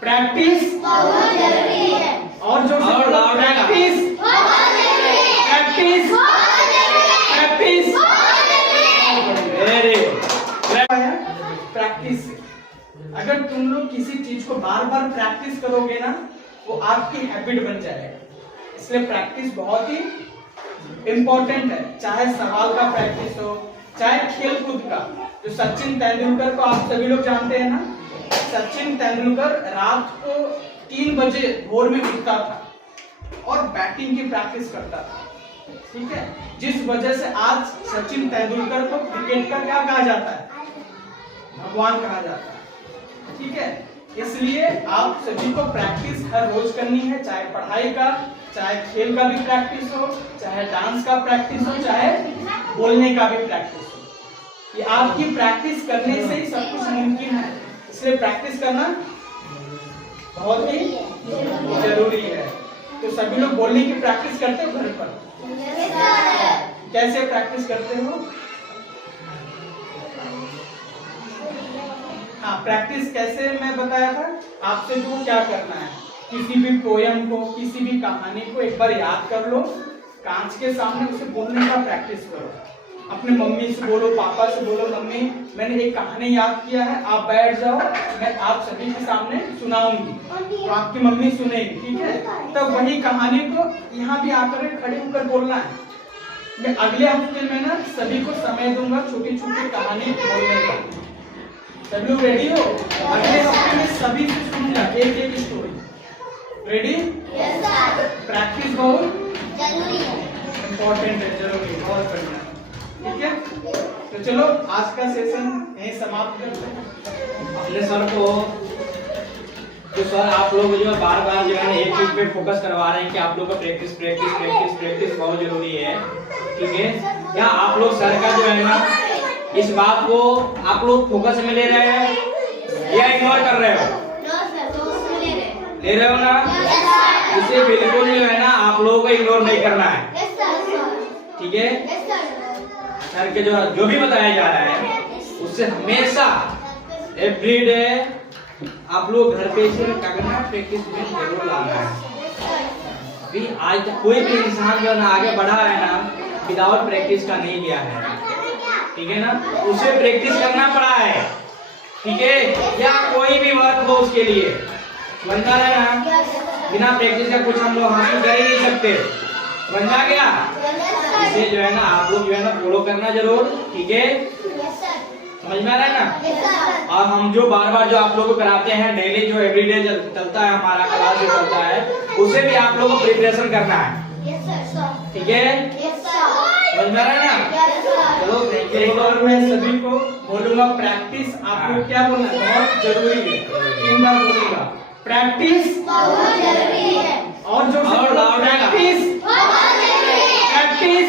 Practice बहुत जरूरी है। और जो प्रैक्टिस प्रैक्टिस प्रैक्टिस प्रैक्टिस से अगर तुम लोग किसी चीज को बार बार प्रैक्टिस करोगे ना, वो आपकी हैबिट बन जाएगा। इसलिए प्रैक्टिस बहुत ही इंपॉर्टेंट है। चाहे सवाल का प्रैक्टिस हो, चाहे खेल कूद का। जो सचिन तेंदुलकर को आप सभी लोग जानते हैं ना, सचिन तेंदुलकर रात को 3 बजे भोर में उठता था और बैटिंग की प्रैक्टिस करता था, ठीक है। जिस वजह से आज सचिन तेंदुलकर को क्रिकेट का क्या कहा जाता है, भगवान कहा जाता है, ठीक है। इसलिए आप सभी को प्रैक्टिस हर रोज करनी है, चाहे पढ़ाई का, चाहे खेल का भी प्रैक्टिस हो, चाहे डांस का प्रैक्टिस हो, चाहे बोलने का भी प्रैक्टिस हो। ये आपकी प्रैक्टिस करने से ही सब कुछ मुमकिन है। इसलिए प्रैक्टिस करना बहुत ही जरूरी है। तो सभी लोग बोलने की प्रैक्टिस करते हो घर पर? कैसे प्रैक्टिस करते हो? हाँ, प्रैक्टिस कैसे मैं बताया था आपसे। जो क्या करना है, किसी भी पोयम को, किसी भी कहानी को एक बार याद कर लो, कांच के सामने उसे बोलने का प्रैक्टिस करो। अपने मम्मी से बोलो, पापा से बोलो, मम्मी मैंने एक कहानी याद किया है, आप बैठ जाओ, मैं आप सभी के सामने सुनाऊंगी। तो आपकी मम्मी सुनेगी, ठीक है। तब वही कहानी को यहाँ भी आकर खड़े होकर बोलना है। मैं अगले हफ्ते में ना सभी को समय दूंगा छोटी छोटी कहानी बोलने का। सब लोग रेडी हो? अगले हफ्ते में सभी से सुनना एक एक स्टोरी। रेडी? प्रैक्टिस बहुत जरूरी है, इम्पोर्टेंट है, जरूरी, बहुत बढ़िया, ठीक है। तो चलो आज का सेशन यहीं समाप्त करते हैं। अपने सर को जो सर आप लोग जो बार बार जो है एक चीज पे फोकस करवा रहे हैं कि आप लोग का प्रैक्टिस प्रैक्टिस प्रैक्टिस प्रैक्टिस बहुत जरूरी है, ठीक है। क्या आप लोग सर का जो है ना इस बात को आप लोग फोकस में ले रहे हैं या इग्नोर कर रहे हो? ले रहे हो ना? इसे बिल्कुल जो है ना आप लोगों को इग्नोर नहीं करना है, ठीक है। सर के जो भी बताया जा रहा है उससे हमेशा एवरीडे आप लोग घर पे इसे करना, प्रैक्टिस में जरूर लाना है। अभी आज तक कोई भी इंसान जो ना आगे बढ़ा है ना विदाउट प्रैक्टिस का नहीं गया है, ठीक है ना। उसे प्रैक्टिस करना पड़ा है, ठीक है। या कोई भी वर्क हो उसके लिए बनता है ना, बिना प्रैक्टिस का कुछ हम लोग हासिल कर ही नहीं सकते, बन जा गया। इसे जो है ना आप लोग जो है ना फॉलो करना जरूर, ठीक है। समझ में आ रहा है ना? और हम जो बार बार जो आप लोगों को कराते हैं डेली, जो एवरीडे चलता है हमारा क्लास जो चलता है, उसे भी आप लोगों को प्रिपरेशन करना है, ठीक है। समझ में आ रहा है ना? चलो एक बार मैं सभी को बोलूंगा प्रैक्टिस आप लोग क्या बोलना बहुत जरूरी है। 3 बार बोलूंगा प्रैक्टिस बहुत जरूरी है। और जो प्रैक्टिस बहुत जरूरी है। प्रैक्टिस